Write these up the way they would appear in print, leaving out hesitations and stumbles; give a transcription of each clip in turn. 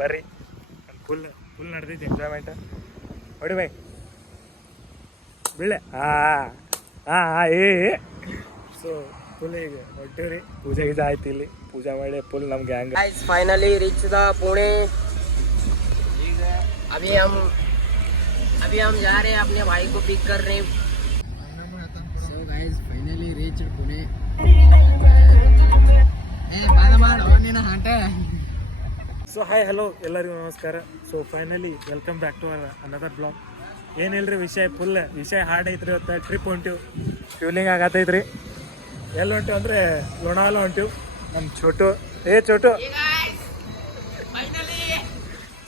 ಬರ್ರಿ full full ನಡೆದೈತಿ enjoyment ಹೊಡಿ by ಬೀಳೆ ಏ ಸೊ ಫುಲ್ ಈಗ ಹೊಟ್ಟೇವ್ರಿ ಪೂಜೆ ಗೀಜೆ ಆಯ್ತು ಇಲ್ಲಿ पूजा ಮಾಡಿ फुल नम gang guys finally reach the Pune अभी हम जा रहे हैं अपने भाई को पिक करने so guys finally reach Pune ए बाना मार निना हंಟ ಸೊ ಹಾಯ್ ಹಲೋ ಎಲ್ಲರಿಗೂ ನಮಸ್ಕಾರ so finally welcome back to another blog ಏನಿಲ್ರಿ ವಿಷಯ ಹಾರ್ಡ್ ಐತ್ರಿ ಇವತ್ತು ಟ್ರಿಪ್ ಹೊಂಟಿವ್ ಫ್ಯೂಲಿಂಗ್ ಆಗತ್ತೈತ್ರಿ ಎಲ್ಲಿ ಹೊಂಟಿವ್ ಅಂದರೆ ಲೋನಾವಾಲ ಹೊಂಟಿವ್ ನಮ್ಮ ಚೋಟು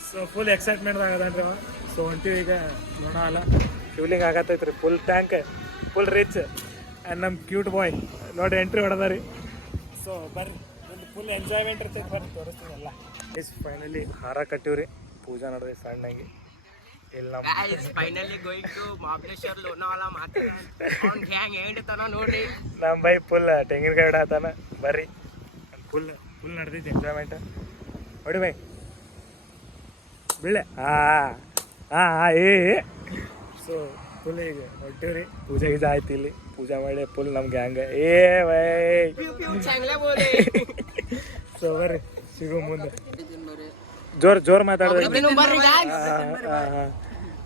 ಸೊ ಫುಲ್ ಎಕ್ಸೈಟ್ಮೆಂಟ್ ಆಗದನ್ರಿ ಸೊ ಹೊಂಟಿವ್ ಈಗ ಲೋನಾವಾಲ ಫ್ಯೂಲಿಂಗ್ ಆಗತ್ತೈತ್ರಿ full tank full rich and ನಮ್ಮ ಕ್ಯೂಟ್ ಬಾಯ್ ನೋಡಿ ಎಂಟ್ರಿ ಹೊಡೆದ ರೀ ಸೊ ಬರ್ರಿ ಒಂದು ಫುಲ್ ಎಂಜಾಯ್ಮೆಂಟ್ ಇರ್ತೈತೆ ಬರ್ರಿ ತೋರಿಸ್ತೀನಿ ಎಲ್ಲ ಫೈನಲಿ ಹಾರ ಕಟ್ಟಿವ್ರಿ ಪೂಜಾ ನಡೆದ ಸಣ್ಣಗೆ ಇಲ್ಲ finally going to Mahabaleshwar Lonavala ಮಾತಾಡ ಗ್ಯಾಂಗ್ ಹೇಳ್ತಾನ ನೋಡ್ರಿ ನಮ್ಮ ಬೈ ಫುಲ್ ತೆಂಗಿನಕಾಯಿ ಇಡತಾನ ಬರ್ರಿ ಫುಲ್ ನಡೆದೈತಿ ಎಂಜಾಯ್ಮೆಂಟ್ ಹೊಡಿ ಬೈ ಬೀಳೆ ಏ ಸೊ ಫುಲ್ ಈಗ ಹೊಟ್ಟಿವ್ರಿ ಪೂಜೆ ಗೀಜೆ ಆಯ್ತು ಇಲ್ಲಿ ಪೂಜಾ ಮಾಡಿ ಫುಲ್ ನಮ್ಮ ಗ್ಯಾಂಗ್ ಏ ಬೈ ಸೊ ಬರ್ರಿ ಸಿಗೋ ಮುಂದೆ ಜೋರ್ ಮಾತಾಡ್ರಿ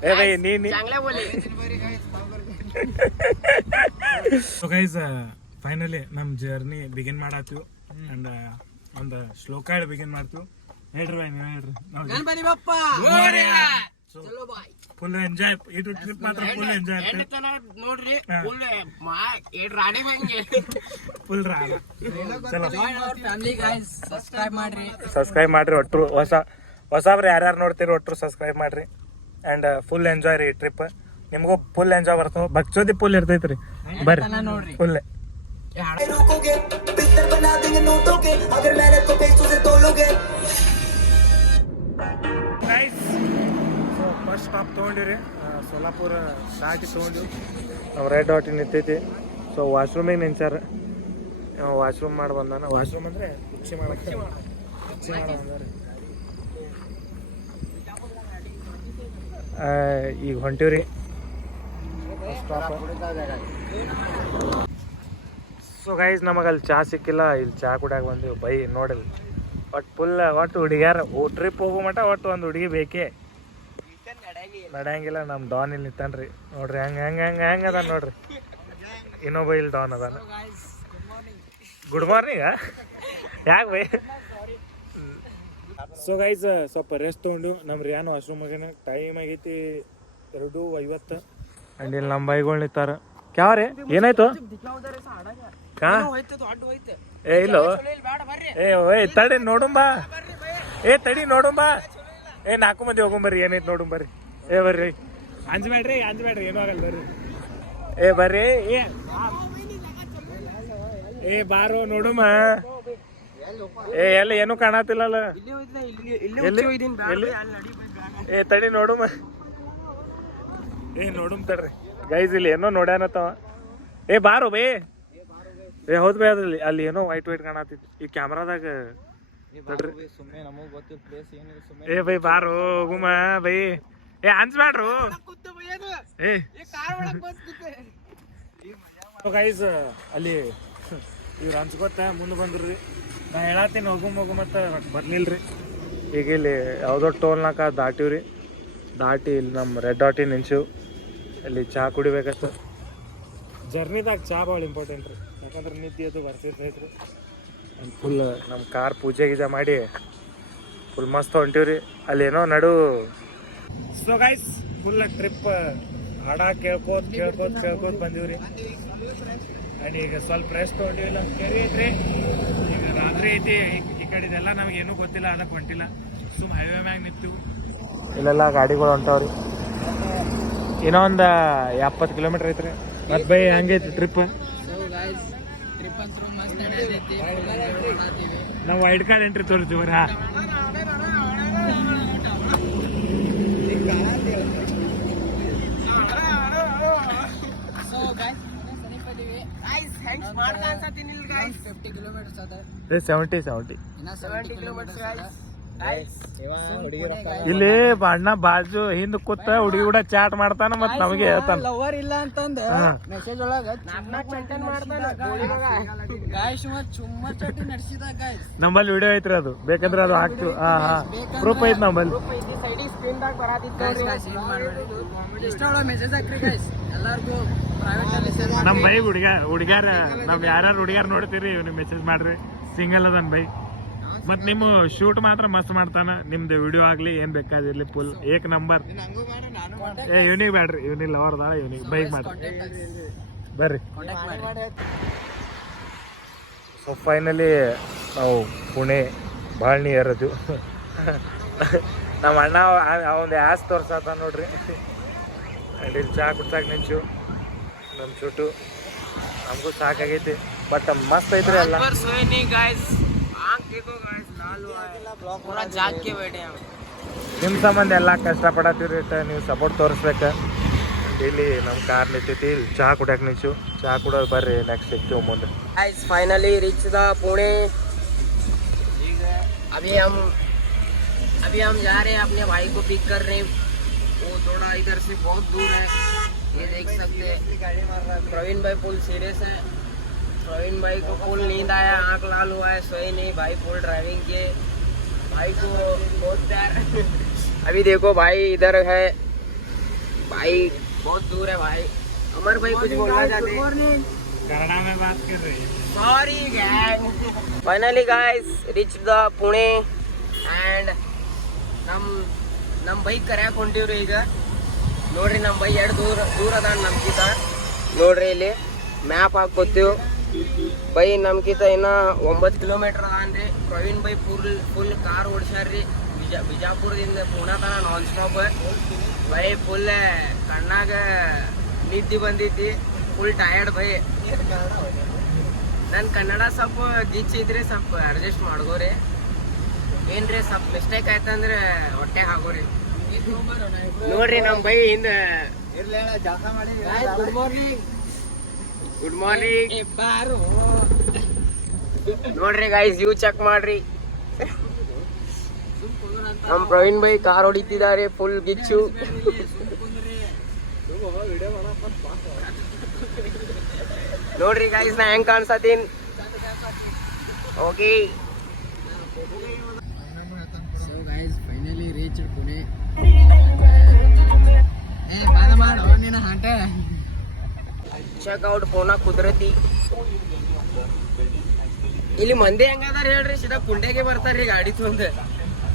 ಏ ಬೈ ನೀ ಸೊ ಗೈಸ್ ಫೈನಲಿ ನಮ್ಮ ಜರ್ನಿ ಬಿಗಿನ್ ಮಾಡತ್ತೀವಿ ಅಂಡ್ ಒಂದು ಶ್ಲೋಕ ಹೇಳಿ ಬಿಗಿನ್ ಮಾಡ್ತೀವಿ ಹೇಳ್ರಿ ಬೈ ನೀವು ಹೇಳ್ರಿ ಫುಲ್ ಎಂಜಾಯ್ ಇದು ಟ್ರಿಪ್ ಮಾತ್ರ ಫುಲ್ ಎಂಜಾಯ್ ನೋಡ್ರಿ ಫುಲ್ ರಾಡ ಸಬ್ಸ್ಕ್ರೈಬ್ ಮಾಡ್ರಿ ಒಟ್ರು ಹೊಸಬ್ರು ಯಾರ್ಯಾರು ನೋಡ್ತೀರಿ ಒಟ್ರು ಸಬ್ಸ್ಕ್ರೈಬ್ ಮಾಡ್ರಿ ಅಂಡ್ ಫುಲ್ ಎಂಜಾಯ್ ರೀ ಟ್ರಿಪ್ ನಿಮಗೂ ಫುಲ್ ಎಂಜಾಯ್ ಬರ್ತಾವ ಭಕ್ಸೋದಿ ಫುಲ್ ಇರ್ತೈತ್ರಿ ಬರ್ರಿ ಫುಲ್ ಫಸ್ಟ್ ಸ್ಟಾಪ್ ತೊಗೊಂಡಿರಿ ಸೋಲಾಪುರ ದಾಟಿ ತೊಗೊಂಡಿವಿ ನಾವು ರೆಡ್ ಡಾಟಿ ನಿಂತೈತಿ ಸೊ ವಾಶ್ರೂಮಿಗೆ ನಿಂಚಾರ ವಾಶ್ರೂಮ್ ಮಾಡಿ ಬಂದಾನ ವಾಶ್ರೂಮ್ ಅಂದರೆ ಉಚ್ಚಿ ಮಾಡಕ್ಕೆ ಬಂದಾರೆ ಈಗ ಹೊಂಟಿವ್ರಿ ಸೊ ಗೈಸ್ ನಮಗೆ ಅಲ್ಲಿ ಚಹಾ ಸಿಕ್ಕಿಲ್ಲ ಇಲ್ಲಿ ಚಹಾ ಕುಡಿಯಾಕ ಬಂದೀವಿ ಬೈ ನೋಡಿಲ್ಲ ಒಟ್ಟು ಹುಡುಗ್ಯಾರ ಟ್ರಿಪ್ ಹೋಗೋ ಮಟ ಒಟ್ಟು ಒಂದು ಹುಡುಗಿ ಬೇಕೇ ನಡೆಯಂಗಿಲ್ಲ ನಮ್ಮ ಡಾನ್ ಇಲ್ಲಿ ನಿಂತಾನ್ರಿ ನೋಡ್ರಿ ಹೆಂಗೆ ಅದ ನೋಡ್ರಿ ಇನ್ನೊಬ್ಬ ಇಲ್ಲಿ ಡಾನ್ ಅದಾನ ಗುಡ್ ಮಾರ್ನಿಂಗ್ ಯಾಕೆ ಬೈ ಸೊ ಗೈಸ್ ಸ್ವಲ್ಪ ರೆಸ್ಟ್ ತೊಗೊಂಡು ನಮ್ಮ ರಿಯಾನ್ ವಾಶ್ರೂಮ್ಗೆ ಟೈಮ್ ಆಗೈತಿ 2:50 ಅಂಡ್ ಇಲ್ಲಿ ನಮ್ಮ ಬೈಗಳು ನಿಂತಾರ ಕ್ಯಾವ್ರಿ ಏನಾಯ್ತು ಏ ಇಲ್ಲ ಏ ತಡಿ ನೋಡುಂಬಾ ತಡಿ ನೋಡುಂಬಾ 4 ಮಂದಿ ಹೋಗೊಂಬರ್ರಿ ಏನೈತೆ ನೋಡುಂಬರ್ರಿ ಬರ್ರಿ ಅಂಜಬೇಡ್ರಿ ಏನೂ ಆಗಲ್ಲ ಬರ್ರಿ ಬರ್ರಿ ಬಾರೋ ನೋಡುಮ ಎಲ್ಲ ಏನೂ ಕಾಣತಿಲ್ಲಲ್ಲ ತಡಿ ನೋಡುಮ ನೋಡುಮ್ ತಡ್ರಿ ಗೈಸ್ ಇಲ್ಲಿ ಏನೋ ನೋಡ್ಯಾನತ್ತವ ಬಾರೋ ಬೇ ಹೌದು ಬೈ ಅದ್ರಲ್ಲಿ ಅಲ್ಲಿ ಏನೋ ವೈಟ್ ಕಾಣತಿತ್ತು ಈ ಕ್ಯಾಮ್ರಾದಾಗ ತಡ್ರಿ ಬೈ ಬಾರೋ ಹೋಗುಮ ಬೈ ಅನ್ಸ್ಬ್ಯಾಡ್ರು ಗೈಸ್ ಅಲ್ಲಿ ಇವ್ರು ಅನ್ಸ್ಕೊತ ಮುಂದೆ ಬಂದ್ರಿ ನಾ ಹೇಳತ್ತೀನಿ ಹೋಗುಮತ್ತ ಬರ್ಲಿಲ್ರಿ ಈಗ ಇಲ್ಲಿ ಯಾವುದೋ ಟೋಲ್ನಾಕ ದಾಟಿವ್ರಿ ದಾಟಿ ಇಲ್ಲಿ ನಮ್ಮ ರೆಡ್ ಡಾಟಿ ನಿಂಚಿವ್ ಅಲ್ಲಿ ಚಹಾ ಕುಡಿಬೇಕಷ್ಟ ಜರ್ನಿದಾಗ ಚಹಾ ಭಾಳ ಇಂಪಾರ್ಟೆಂಟ್ ರೀ ಯಾಕಂದ್ರೆ ನಿದ್ದೆ ಅದು ಬರ್ತಿರ್ತೈತ್ರಿ ಫುಲ್ ನಮ್ಮ ಕಾರ್ ಪೂಜೆ ಗೀಜೆ ಮಾಡಿ ಫುಲ್ ಮಸ್ತ್ ಹೊಂಟಿವ್ರಿ ಅಲ್ಲಿ ಏನೋ ನಡು ಸೊ ಗೈಸ್ ಫುಲ್ ಟ್ರಿಪ್ ಹಾಡ ಕೇಳ್ಕೋತ ಬಂದೀವ್ರಿ ಆ್ಯಂಡ್ ಈಗ ಸ್ವಲ್ಪ ರೆಸ್ಟ್ ತೊಗೊಂಡಿವಿ ನಮ್ಮ ಕೆರೆ ಐತ್ರಿ ಈಗ ರಾತ್ರಿ ಐತಿ ಈ ಕಡೆದೆಲ್ಲ ನಮ್ಗೆ ಏನೂ ಗೊತ್ತಿಲ್ಲ ಅದಕ್ಕೆ ಹೊಂಟಿಲ್ಲ ಸುಮ್ ಹೈವೇ ಮ್ಯಾಗ ನಿಂತೀವಿ ಇಲ್ಲೆಲ್ಲ ಗಾಡಿಗಳು ಹೊಂಟಾವ್ರಿ ಇನ್ನೊಂದು 70 ಕಿಲೋಮೀಟ್ರ್ ಐತ್ರಿ ಮತ್ತೆ ಬೈ ಹಂಗೈತಿ ಟ್ರಿಪ್ ನಾವು ವೈಟ್ ಕಾರ್ಡ್ ಎಂಟ್ರಿ ತೋರಿಸ್ತೀವ್ರಿ ಮಾಡ್ತಾ ಅನ್ಸತ್ತೀನಿ ಇಲ್ಲಿ ಗೈಸ್ 50 ಕಿಲೋಮೀಟರ್ಸ್ ಅದ 70 ಇನ್ನ 70 ಕಿಲೋಮೀಟರ್ಸ್ ಗೈಸ್ ಇಲ್ಲಿ ಅಣ್ಣ ಬಾಜು ಹಿಂದ್ ಕೂತ ಹುಡುಗಿ ಕೂಡ ಚಾಟ್ ಮಾಡ್ತಾನ ಮತ್ ನಮಗೆ ಹೇಳ್ತಾನ ಲವರ್ ಇಲ್ಲ ಅಂತಂದ ಮೆಸೇಜ್ ಒಳಗ ಚಂಟನ್ ಮಾಡ್ತಾನ ಗಾಯ್ಸ್ ಚುಮ್ಮ ಚಟಿ ನಡೆಸಿದ ಗಾಯ್ಸ್ ನಮ್ಮಲ್ಲಿ ವಿಡಿಯೋ ಐತ್ರಿ ಅದು ಬೇಕಂದ್ರೆ ಅದು ಹಾಕ್ತಿವಿ ಪ್ರೂಫ್ ಐತ್ ನಮ್ಮಲ್ಲಿ ಸೈಡಿಗೆ ಸ್ಕ್ರೀನ್ ದಾಗ ಬರಾತಿತ್ತು ಇಷ್ಟ ಒಳಗೆ ಮೆಸೇಜ್ ಹಾಕ್ರಿ ಗಾಯ್ಸ್ ಎಲ್ಲಾರ್ಗೂ ಪ್ರೈವೇಟ್ ಅಲ್ಲಿ ನಮ್ ಬೈ ಹುಡುಗ್ಯಾರ ನಮ್ ಯಾರ್ಯಾರು ಹುಡುಗ್ಯಾರ ನೋಡ್ತೀರಿ ಇವ್ನಿಗೆ ಮೆಸೇಜ್ ಮಾಡ್ರಿ ಸಿಂಗಲ್ ಅದನ್ ಬೈ ಮತ್ ನಿಮ್ಮ ಶೂಟ್ ಮಾತ್ರ ಮಸ್ತ್ ಮಾಡ್ತಾನ ನಿಮ್ದು ವಿಡಿಯೋ ಆಗ್ಲಿ ಏನ್ ಬೇಕಾದಿರ್ಲಿ ಫುಲ್ ಏಕ್ ನಂಬರ್ ಇವ್ನಿಗೆ ಬ್ಯಾಡ್ರಿ ಇವ್ನಿಗೆ ಲವರ್ ದಾಳ ಇವ್ನಿಗೆ ಬೈಕ್ ಮಾಡ್ರಿ ಬರ್ರಿ ಸೊ ಫೈನಲಿ ನಾವು ಪುಣೆ ಭಾಳ ನಿಯರದು ನಮ್ಮ ಅಣ್ಣ ಅವನ್ ಆಸ್ ತೋರ್ಸತ್ತ ನೋಡ್ರಿ ಅಲ್ಲಿ ಚಹಾ ಕುಡ್ಸಾಕ್ ನಿಂಚು ನಮ್ಮ ಚುಟ್ಟು ನಮಗೂ ಸಾಕಾಗೈತಿ ಬಟ್ ಮಸ್ತ್ ಐತ್ರಿ ಎಲ್ಲ ನಿಮ್ಮ ಸಂಬಂಧ ಎಲ್ಲ ಕಷ್ಟಪಡತ್ತೀರಿ ನೀವು ಸಪೋರ್ಟ್ ತೋರಿಸ್ಬೇಕು ಇಲ್ಲಿ ನಮ್ಮ ಕಾರ್ ನಿಂತೈತಿ ಚಹಾ ಕುಡಿಯಕ್ ನಿಂಚು ಚಹಾ ಕುಡಿಯೋದು ಬರ್ರಿ ನೆಕ್ಸ್ಟ್ ಸಿಗ್ತೀವಿ ಮುಂದೆ guys finally reach the Pune अभी हम जा रहे हैं अपने भाई को पिक करने वो थोड़ा इधर से बहुत दूर है ये देख सकते हैं प्रवीण भाई फुल सीरियस है प्रवीण भाई को फुल नींद आया आँख लाल हुआ है सोए नहीं भाई फुल ड्राइविंग किए भाई को बहुत प्यार अभी देखो भाई इधर है भाई बहुत दूर है भाई अमर भाई कुछ बोलना चाहते हैं कन्नड़ा में बात कर रही है Sorry gang. Finally guys reached the Pune and ನಮ್ ಬೈಕ್ ಕರ್ಯಾಕ್ ಹೊಂಟಿವ್ರಿ ಈಗ ನೋಡ್ರಿ ನಮ್ ಬೈ ಎರಡು ದೂರ ಅದ ನಮ್ಕಿತ ನೋಡ್ರಿ ಇಲ್ಲಿ ಮ್ಯಾಪ್ ಹಾಕೋತೀವಿ ಬೈ ನಮ್ಕಿತ ಇನ್ನ 9 ಕಿಲೋಮೀಟರ್ ಅದಾನ್ರಿ ಪ್ರವೀಣ್ ಬೈ ಫುಲ್ ಕಾರ್ ಓಡಿಸ್ಯಾರ್ರಿ ಬಿಜಾಪುರದಿಂದ ಪುಣೆ ತನ ನಾನ್ ಸ್ಟಾಪ್ ಬೈ ಫುಲ್ ಕಣ್ಣಾಗ ನಿದ್ದೆ ಬಂದೈತಿ ಫುಲ್ ಟಯರ್ಡ್ ಬೈ ನನ್ನ ಕನ್ನಡ ಸ್ವಲ್ಪ ಗಿಚ್ ಇದ್ರೆ ಸ್ವಲ್ಪ ಅಡ್ಜಸ್ಟ್ ಮಾಡ್ಕೋರಿ ಏನ್ರಿ ಸ್ವಲ್ಪ ಮಿಸ್ಟೇಕ್ ಆಯ್ತಂದ್ರೆ ಹೊಟ್ಟೆ ಹಾಕೋರಿ ನೋಡ್ರಿ ನಮ್ಮ ಬೈ ಹಿಂದ ಗುಡ್ ಮಾರ್ನಿಂಗ್ ನೋಡ್ರಿ ಗೈಸ್ ಇವು ಚೆಕ್ ಮಾಡ್ರಿ ನಮ್ಮ ಪ್ರವೀಣ್ ಬೈ ಕಾರ್ ಹೊಡಿತಿದ್ದಾರೆ ಫುಲ್ ಗಿಚ್ಚು ನೋಡ್ರಿ ಗೈಸ್ ನಾ ಹೆಂಗ್ ಕಾಣಿಸತ್ತೀನಿ okay so guys finally reach Pune ಮಾಡು ನಿನ್ನ ಹಾಂಟೆ ಚೆಕ್ ಔಟ್ ಪೋನ ಕುದರತಿ ಇಲ್ಲಿ ಮಂದಿ ಹೆಂಗದಾರ ಹೇಳ್ರಿ ಸೀದಾ ಕುಂಡೆಗೆ ಬರ್ತಾರ್ರಿ ಗಾಡಿ ತುಂದ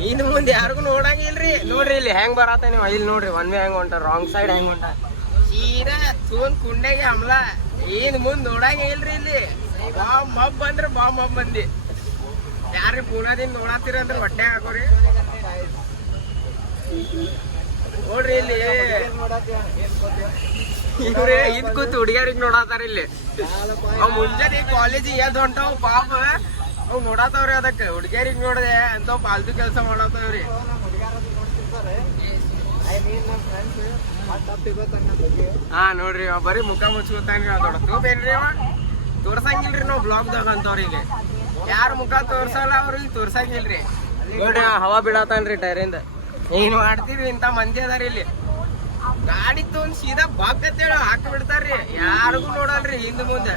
ಇನ್ನು ಮುಂದೆ ಯಾರಿಗೂ ನೋಡಂಗಿಲ್ರಿ ನೋಡ್ರಿ ಇಲ್ಲಿ ಹೆಂಗ್ ಬರತ್ತ ನೀವು ಇಲ್ಲಿ ನೋಡ್ರಿ ಒನ್ ವೇ ಹೆಂಗ್ ಹೊಂಟ ರಾಂಗ್ ಸೈಡ್ ಹೆಂಗ್ ಹೊಂಟ ಸೀದಾ ತೂನ್ ಕುಂಡೆಗೆ ಹಮ್ಲ ಏನ್ ಮುಂದ್ ನೋಡಂಗ ಇಲ್ರಿ ಇಲ್ಲಿ ಮಬ್ ಬಂದ್ರ ಮಬ್ ಬಂದಿ ಯಾರ್ರಿ ಪೂನಾದಿಂದ ನೋಡತ್ತೀರ ಅಂದ್ರ ಹೊಟ್ಟೆ ಹಾಕೋರಿ ನೋಡ್ರಿ ಇಲ್ಲಿ ಇವ್ರೆ ಇದ್ ಕೂತ್ ಹುಡುಗಿಯರಿಗೆ ನೋಡತಾರ ಇಲ್ಲಿ ಅವ್ ಮುಂಜಾನೆ ಕಾಲೇಜ್ ಎದ್ ಹೊಂಟಾವ್ ಪಾಪ ಅವ್ ನೋಡತಾವ್ರಿ ಅದಕ್ಕೆ ಹುಡುಗಿಯರಿಗೆ ನೋಡ್ದೆ ಅಂತ ಪಾಲ್ತು ಕೆಲಸ ಮಾಡತಾವ್ರಿ ಹಾ ನೋಡ್ರಿ ಅವ ಬರೀ ಮುಖ ಮುಚ್ಕೋತಾನ್ರಿ ಅವ್ ದೊಡ್ಡೇನ್ರಿ ಅವ ತೋರ್ಸಂಗಿಲ್ರಿ ನಾವ್ ಬ್ಲಾಗ್ದಾಗ ಅಂತವ್ರಿಗೆ ಯಾರ ಮುಖ ತೋರ್ಸಲ್ಲ ಅವ್ರಿಗೆ ತೋರ್ಸಂಗಿಲ್ರಿ ನೋಡ್ರಿ ಹವಾ ಬಿಡತಾನ್ರಿ ಟೈರಿಂದ ಏನ್ ಮಾಡ್ತೀರಿ ಇಂತ ಮಂದಿ ಅದಾರ ಇಲ್ಲಿ ಗಾಡಿ ತೊಗೊಂಡ್ ಸೀದಾ ಬಾಕತ್ತೇಳಿ ಹಾಕಿ ಬಿಡ್ತಾರ್ರಿ ಯಾರಿಗೂ ನೋಡಲ್ರಿ ಹಿಂದ್ ಮುಂದೆ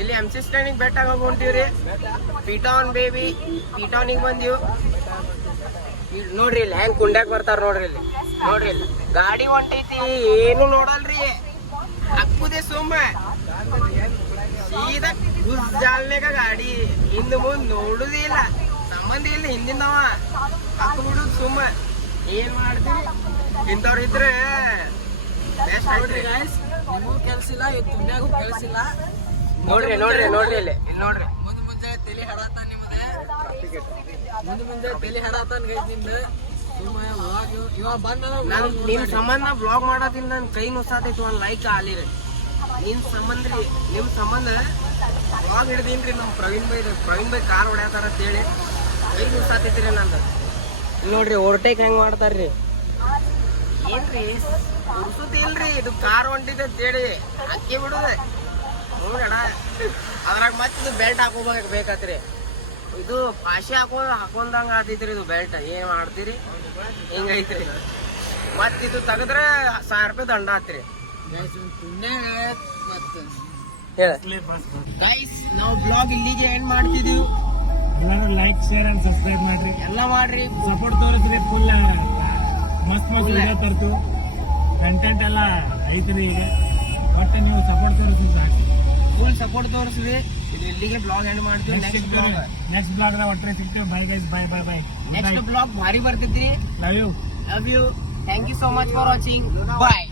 ಇಲ್ಲಿ MC ಸ್ಟ್ಯಾಂಡಿಗೆ ಬೆಟ್ಟ ಹೋಗ್ಕೊಂತೀವ್ರಿ ಪಿಟೌನ್ ಬೇಬಿ ಪಿಟೌನಿಗೆ ಬಂದೀವಿ ನೋಡ್ರಿ ಇಲ್ಲಿ ಹೆಂಗ್ ಕುಂಡ್ಯಾಕ್ ಬರ್ತಾರ ನೋಡ್ರಿ ಇಲ್ಲಿ ಗಾಡಿ ಹೊಂಟೈತಿ ಏನು ನೋಡಲ್ರಿ ಹಾಕುದೇ ಸುಮ್ಮ ಸೀದಾ ಜಾಲ್ನೆಗ ಗಾಡಿ ಹಿಂದ್ ಮುಂದ್ ನೋಡುದೇ ಇಲ್ಲ ಸಂಬಂಧ ಇಲ್ಲ ಹಿಂದಿಂದವ ಹಾಕು ಬಿಡುದು ಸುಮ್ಮ ಏನ್ ಮಾಡ್ತೀವಿ ಇಂಥವ್ರು ಇದ್ರೆ ನೋಡ್ರಿ ನಿಮಗೂ ಕೆಲ್ಸ ಇಲ್ಲ ತುಮ್ಯಾಗೂ ಕೆಲ್ಸ ಇಲ್ಲ ನೋಡ್ರಿ ಇಲ್ಲಿ ನೋಡ್ರಿ ಮುಂದೆ ತಲೆ ಹಡಾತ ಮುಂದೆ ತಲೆ ಹಡಾತಾನ ನಿಮ್ದು ನಿಮ್ ಸಂಬಂಧ ಬ್ಲಾಗ್ ಮಾಡದಿಂದ ನನ್ ಕೈ ನುಸಾತೈತಿ ಒಂದ್ ಲೈಕ್ ಆಲಿರಿ ನಿಮ್ ಸಂಬಂಧ ಬ್ಲಾಗ್ ಹಿಡ್ದೀನ್ರಿ ನಮ್ ಪ್ರವೀಣ್ ಬೈ ಕಾರ್ ಹೊಡ್ಯಾತಾರ ಅಂತೇಳಿ ಕೈ ನುಸಾತೈತ್ರಿ ನಂದು ನೋಡ್ರಿ ಓವರ್ಟೇಕ್ ಹೆಂಗ್ ಮಾಡ್ತಾರ್ರಿ ಏನ್ರಿ ಇಲ್ರಿ ಇದು ಕಾರ್ ಹೊಂಟಿದೆ ಅಂತೇಳಿ ಹಾಕಿ ಬಿಡುದೆ ನೋಡಣ ಅದ್ರಾಗ ಮತ್ತೆ ಬೆಲ್ಟ್ ಹಾಕೋಬೇಕತ್ರಿ ಇದು ಪಾಶೆ ಹಾಕೊಂಡಂಗ ಆತೈತ್ರಿ ಇದು ಬೆಲ್ಟ್ ಏನ್ ಮಾಡ್ತೀರಿ ಹಿಂಗೈತ್ರಿ ಮತ್ ಇದು ತೆಗದ್ರೆ 1000 ರೂಪಾಯಿ ದಂಡ ಆತ್ರಿ ಹೇಳ ಗೈಸ್ ನಾವು ಬ್ಲಾಗ್ ಇಲ್ಲಿಗೆ ಎಂಡ್ ಮಾಡ್ತಿದೀವಿ ಎಲ್ಲರೂ ಲೈಕ್ ಶೇರ್ ಅಂಡ್ ಸಬ್ಸ್ಕ್ರೈಬ್ ಮಾಡ್ರಿ ಎಲ್ಲ ಮಾಡ್ರಿ ಸಪೋರ್ಟ್ ತೋರಿಸ್ರಿ ಫುಲ್ ಮಸ್ತ್ ವಿಡಿಯೋ ತರ್ತು ಕಂಟೆಂಟ್ ಎಲ್ಲ ಐತ್ರಿ ಈಗ ಒಟ್ಟು ನೀವು ಸಪೋರ್ಟ್ ತೋರಿಸ್ರಿ ಸಾಕು ಫುಲ್ ಸಪೋರ್ಟ್ ತೋರಿಸ್ರಿ ಇದು ಇಲ್ಲಿಗೆ ಬ್ಲಾಗ್ ಎಂಡ್ ಮಾಡ್ತೀವಿ ನೆಕ್ಸ್ಟ್ ಬ್ಲಾಗ್ ಒಟ್ಟರೆ ಸಿಗ್ತೀವಿ bye guys bye bye bye next blog ಭಾರಿ ಬರ್ತಿದ್ರಿ love you love you thank you so much for watching bye